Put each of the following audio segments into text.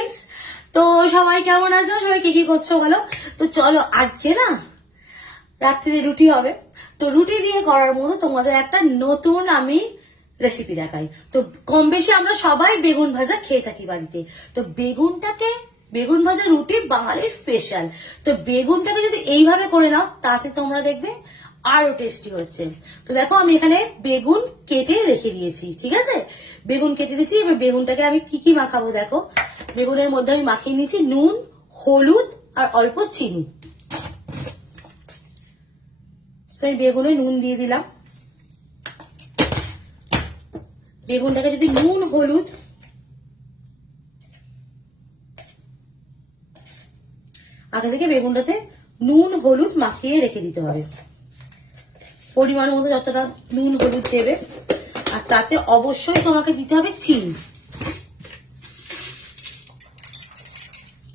Friends, তো সবাই কেমন আছো? সবাই কি কি করছো বলো? তো চলো আজকে না রাত্রে রুটি হবে। তো রুটি দিয়ে করার মতো তোমাদের একটা নতুন আমি রেসিপি দেখাই। তো কম বেশি আমরা সবাই বেগুন ভাজা খেয়ে থাকি বাড়িতে। তো বেগুন ভাজা রুটি বাঙালির স্পেশাল। তো বেগুনটাকে যদি এইভাবে করে নাও তাতে তোমরা দেখবে আরো টেস্টি হচ্ছে। তো দেখো আমি এখানে বেগুন কেটে রেখে দিয়েছি, ঠিক আছে? বেগুন কেটে দিয়েছি। এবার বেগুনটাকে আমি কি কি মাখাবো দেখো। বেগুনের মধ্যে আমি মাখিয়ে নিয়েছি নুন, হলুদ আর অল্প চিনি। তো আমি বেগুনে নুন দিয়ে দিলাম। বেগুনটাকে যদি নুন হলুদ আগে থেকে বেগুনটাতে নুন হলুদ মাখিয়ে রেখে দিতে হবে। পরিমাণ মতো যতটা নুন হলুদ দেবে, আর তাতে অবশ্যই তোমাকে দিতে হবে চিনি।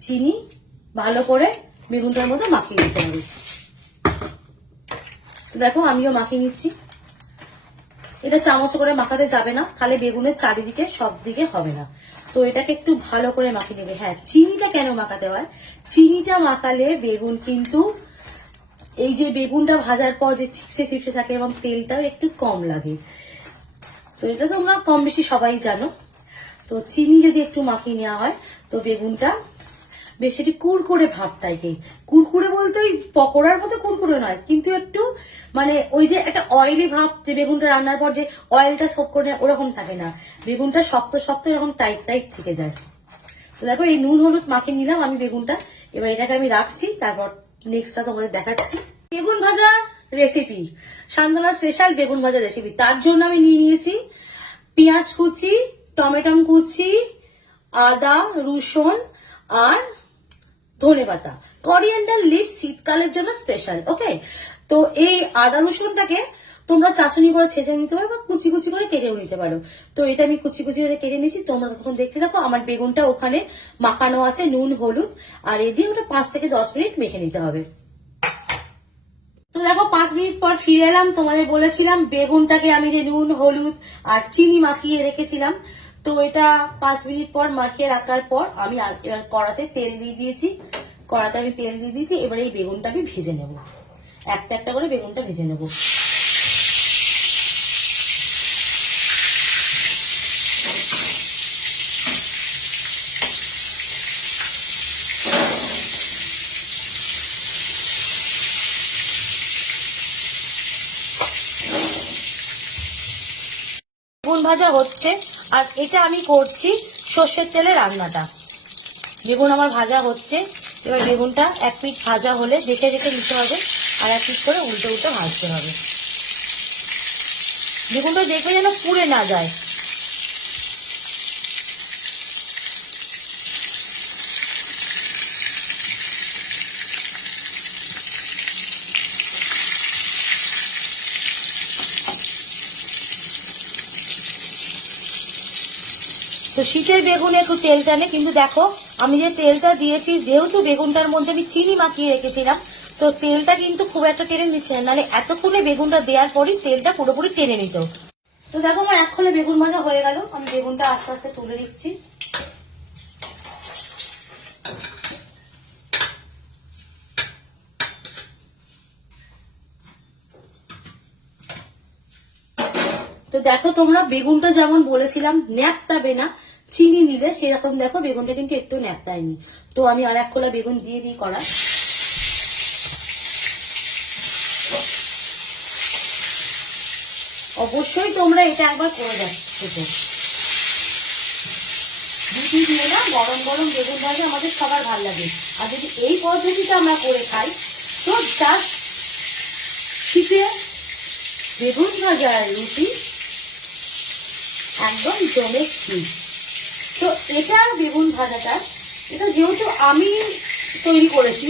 চিনি ভালো করে বেগুনটার মধ্যে মাখিয়ে দিতে হবে। দেখো আমিও মাখিয়ে নিচ্ছি। এটা চামচ করে মাখাতে যাবে না, তাহলে বেগুনের চারিদিকে সব দিকে হবে না। তো এটাকে একটু ভালো করে মাখিয়ে নেবে। হ্যাঁ, চিনিটা কেন মাখাতে হয়? চিনিটা মাখালে বেগুন কিন্তু এই যে বেগুনটা ভাজার পর যে চিপসে চিপসে থাকে এবং তেলটাও একটু কম লাগে। তো এটা তোমরা কম বেশি সবাই জানো। তো চিনি যদি একটু মাখিয়ে নেওয়া হয় তো বেগুনটা বেশ একটু কুড়কুড়ে ভাব থাকে। কুড়কুড়ে বলতে ওই পকোড়ার মতো কুড়কুড়ে নয়, কিন্তু একটু মানে ওই যে একটা অয়েলি ভাব, যে বেগুনটা রান্নার পর যে অয়েলটা সোক করে নেয় ওরকম থাকে না। বেগুনটা শক্ত শক্ত এরকম টাইট টাইট থেকে যায়। তো দেখো এই নুন হলুদ মাখিয়ে নিলাম আমি বেগুনটা। এবার এটাকে আমি রাখছি, তারপর নেক্সটটা তোমাদের দেখাচ্ছি। বেগুন ভাজা রেসিপি, সান্তনা স্পেশাল বেগুন ভাজা রেসিপি। তার জন্য আমি নিয়ে নিয়েছি পেঁয়াজ কুচি, টমেটো কুচি, আদা, রসুন আর ধনেপাতা, করিয়েন্ডার লিভ শীতকালের জন্য স্পেশাল। ওকে, তো এই আদা রসুনটাকে তোমরা চাচুনি করে ছেঁচে নিতে পারো বা কুচি কুচি করে কেটেও নিতে পারো। তো এটা আমি কুচি কুচি করে কেটে নিয়েছি। তোমরা তখন দেখতে থাকো। আমার বেগুনটা ওখানে মাখানো আছে নুন হলুদ, আর এদিকে ওটা 5 থেকে 10 মিনিট মেখে নিতে হবে। তো দেখো 5 মিনিট পর ফিরে এলাম। তোমাদের বলেছিলাম বেগুনটাকে আমি যে নুন হলুদ আর চিনি মাখিয়ে রেখেছিলাম। তো এটা 5 মিনিট পর মাখিয়ে রাখার পর আমি এবার কড়াতে তেল দিয়ে দিয়েছি। কড়াতে আমি তেল দিয়ে দিয়েছি। এবার এই বেগুনটা আমি ভেজে নেব, একটা একটা করে বেগুনটা ভেজে নেব। বেগুন ভাজা হচ্ছে, আর এটা আমি করছি সর্ষের তেলে রান্নাটা। বেগুন আমার ভাজা হচ্ছে। এবার বেগুনটা এক পিঠ ভাজা হলে দেখে দেখে নিতে হবে, আর এক পিঠ করে উল্টে উল্টে ভাজতে হবে। বেগুনটা দেখবে যেন পুড়ে না যায়। তো শীতের বেগুনে একটু তেল টানে, কিন্তু দেখো আমি যে তেলটা দিয়েছি, যেহেতু বেগুনটার মধ্যে আমি চিনি মাখিয়ে রেখেছিলাম, তো তেলটা কিন্তু খুব একটা টেনে নিচ্ছে না। নাহলে এতক্ষণে বেগুনটা দেওয়ার পরই তেলটা পুরোপুরি টেনে নিত। তো দেখো আমার এক্ষণে বেগুন ভাজা হয়ে গেল। আমি বেগুনটা আস্তে আস্তে তুলে দিচ্ছি। তো দেখো তোমরা বেগুনটা যেমন বলেছিলাম ন্যাপতাবে না চিনি দিলে, সেরকম দেখো বেগুনটা কিন্তু একটু ন্যাপতায়নি। তো আমি আর এক খোলা বেগুন দিয়ে দিই কড়া। অবশ্যই তোমরা এটা একবার করে দেখো। রুটি দিয়ে না গরম গরম বেগুন ভাজা আমাদের সবার ভালো লাগে। আর যদি এই পদ্ধতিটা আমরা করে খাই তো জাস্ট শীতে বেগুন ভাজা রুটি একদম জমে খির। তো এটা বেগুন ভাজাটা, এটা যেহেতু আমি তৈরি করেছি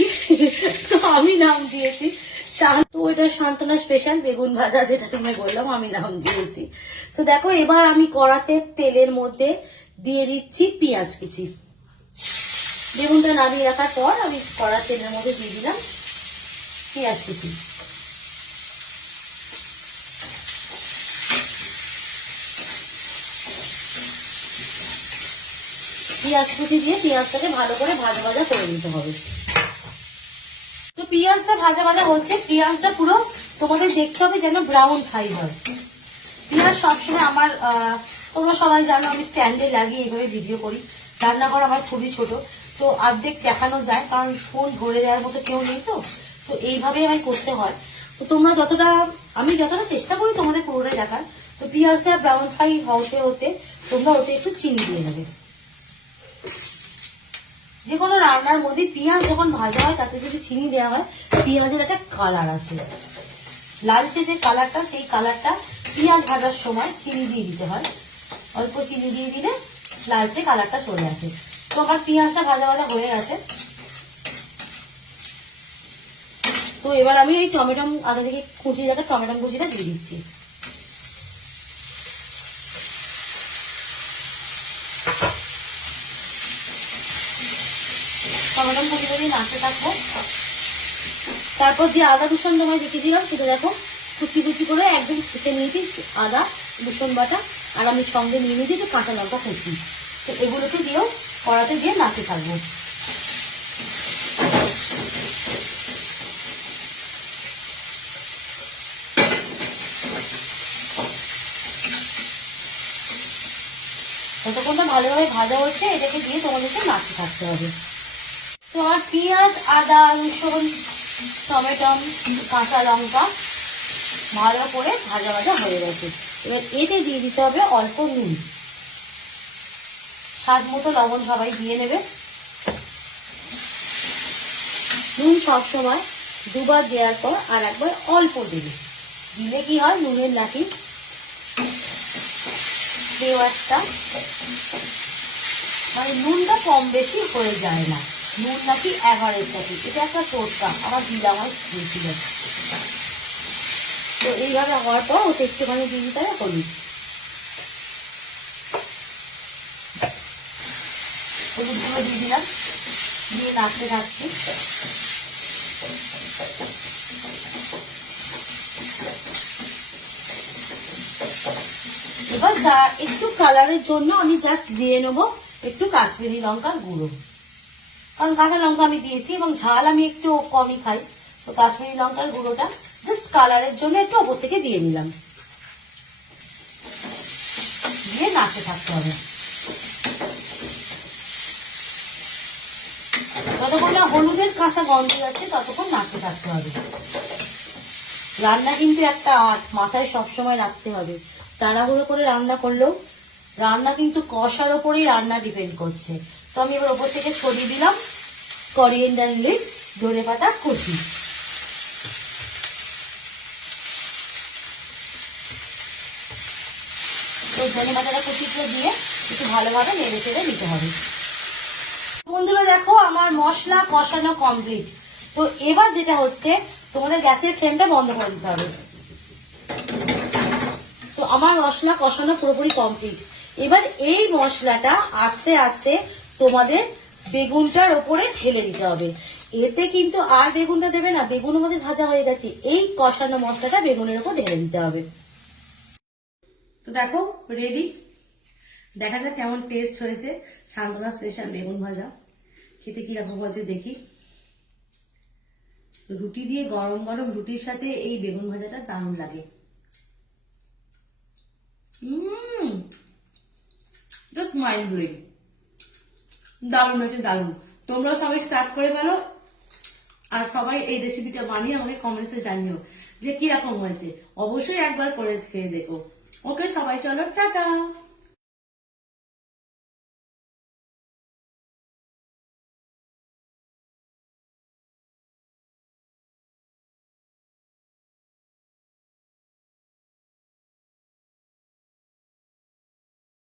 তো আমি নাম দিয়েছি তো এটা সান্তনা স্পেশাল বেগুন ভাজা, যেটা তুমি বললাম আমি নাম দিয়েছি। তো দেখো এবার আমি কড়াতে তেলের মধ্যে দিয়ে দিচ্ছি পেঁয়াজ কুচি। বেগুনটা নামিয়ে রাখার পর আমি কড়ার তেলের মধ্যে দিয়ে দিলাম পেঁয়াজ কুচি। পেঁয়াজ কুচি দিয়ে পেঁয়াজটাকে ভালো করে ভাজা ভাজা করে নিতে হবে। তো পেঁয়াজটা ভাজা ভাজা হচ্ছে, পেঁয়াজটা পুরো তোমাদের দেখতে হবে যেন ব্রাউন ফ্রাই হয়। পেঁয়াজ সবসময় আমার তোমরা সবাই জানো আমি স্ট্যান্ডে লাগিয়ে এইভাবে ভিডিও করি। রান্নাঘর আমার খুবই ছোট, তো অর্ধেক দেখানো যায় কারণ ফোন ধরে দেওয়ার মতো কেউ নেই, তো তো এইভাবেই আমি করতে হয়। তো তোমরা আমি যতটা চেষ্টা করি তোমাদের পুরোটাই দেখার। তো পেঁয়াজটা ব্রাউন ফ্রাই হতে হতে তোমরা ওতে একটু চিনি দিয়ে নেবে। যে কোনো রান্নার মধ্যে পেঁয়াজ যখন ভাজা হয় তাতে যদি চিনি দেওয়া হয় পেঁয়াজের একটা কালার আসে, লালচে যে কালারটা, সেই কালারটা পেঁয়াজ ভাজার সময় চিনি দিয়ে দিতে হয়। অল্প চিনি দিয়ে দিলে লালচে কালারটা চলে আসে। তো আমার পেঁয়াজটা ভাজা ভাজা হয়ে গেছে। তো এবার আমি এই টমেটো আগে থেকে কুচিয়ে রাখা টমেটো কুচিটা দিয়ে দিচ্ছি। টমেটো কুচিটা দিয়ে নাড়তে থাকবো। তারপর যে আদা রসুন তোমায় রেখে দিলাম সেটা দেখো কুচি কুচি করে একদম ছেঁচে নিয়েছি, আদা রসুন বাটা। আর আমি সঙ্গে নিয়ে নিয়েছি যে কাঁচা লঙ্কা কুচি। তো এগুলোকে দিয়েও কড়াতে দিয়ে নাড়তে থাকবো। যতক্ষণটা ভালোভাবে ভাজা হচ্ছে এটাকে দিয়ে তোমাদেরকে নাড়তে থাকতে হবে। তো আমার পেঁয়াজ, আদা রসুন, টমেটো, কাঁচা লঙ্কা ভালো করে ভাজা ভাজা হয়ে গেছে। এবার এতে দিয়ে দিতে হবে অল্প নুন, স্বাদ মতো লবণ সবাই দিয়ে নেবে। নুন সবসময় দুবার দেওয়ার পর আর একবার অল্প দেবে, দিলে কি হয় নুনের নাকি ফ্লেভারটা মানে নুনটা কম বেশি হয়ে যায় না, নুন নাকি অ্যাভারেজ থাকে। এটা একটা টোটকা আমার দিলাম দিয়েছিল। তো এইভাবে হওয়ার পর ওতে একটুখানি দিয়ে দিতে হবে হলুদ। হলুদগুলো দিয়ে দিলাম, দিয়ে নাড়তে থাকছি। এবার একটু কালারের জন্য আমি জাস্ট দিয়ে নেবো একটু কাশ্মীরি লঙ্কার গুঁড়ো, কারণ কাঁচা লঙ্কা আমি দিয়েছি এবং ঝাল আমি একটু কমই খাই। তো কাশ্মীরি লঙ্কার গুঁড়োটা জাস্ট কালারের জন্য একটু ওপর থেকে দিয়ে নিলাম, দিয়ে নাড়তে থাকতে হবে। যতক্ষণ না হলুদের কাঁচা গন্ধ যাচ্ছে ততক্ষণ নাড়তে থাকতে হবে। রান্না কিন্তু একটা আর্ট, মাথায় সবসময় রাখতে হবে। তাড়াহুড়ো করে রান্না করলেও রান্না কিন্তু কষার ওপরেই রান্না ডিপেন্ড করছে। তো আমি এবার ওপর থেকে ছড়িয়ে দিলাম করিয়েন্ডার লিভস, ধনেপাতা কুচি। তো ধনেপাতাটা কুচিগুলো দিয়ে একটু ভালোভাবে নেড়ে চেড়ে নিতে হবে। বন্ধুরা দেখো আমার মশলা কষানো কমপ্লিট। তো এবার যেটা হচ্ছে তোমাদের গ্যাসের ফ্লেমটা বন্ধ করে দিতে হবে। তো আমার মশলা কষানো পুরোপুরি কমপ্লিট। এবার এই মশলাটা আস্তে আস্তে তোমাদের বেগুনটার ওপরে ঢেলে দিতে হবে। এতে কিন্তু আর বেগুনটা দেবে না, বেগুন আমাদের ভাজা হয়ে গেছে। এই কষানো মশলাটা বেগুনের ওপর ঢেলে দিতে হবে। তো দেখো রেডি, দেখা যাক কেমন টেস্ট হয়েছে সান্তনা স্পেশাল বেগুন ভাজা। খেতে কিরকম হয়েছে দেখি। রুটি দিয়ে গরম গরম রুটির সাথে এই বেগুন ভাজাটা দারুণ লাগে। জাস্ট মাইন্ড ব্লোয়িং, দারুণ হয়েছে দারুণ। তোমরা সবাই স্টার্ট করে ফেলো আর সবাই এই রেসিপিটা বানিয়ে আমাকে কমেন্টসে জানিও যে কিরকম হয়েছে। অবশ্যই একবার করে খেয়ে দেখো। ওকে সবাই চলো, টাটা।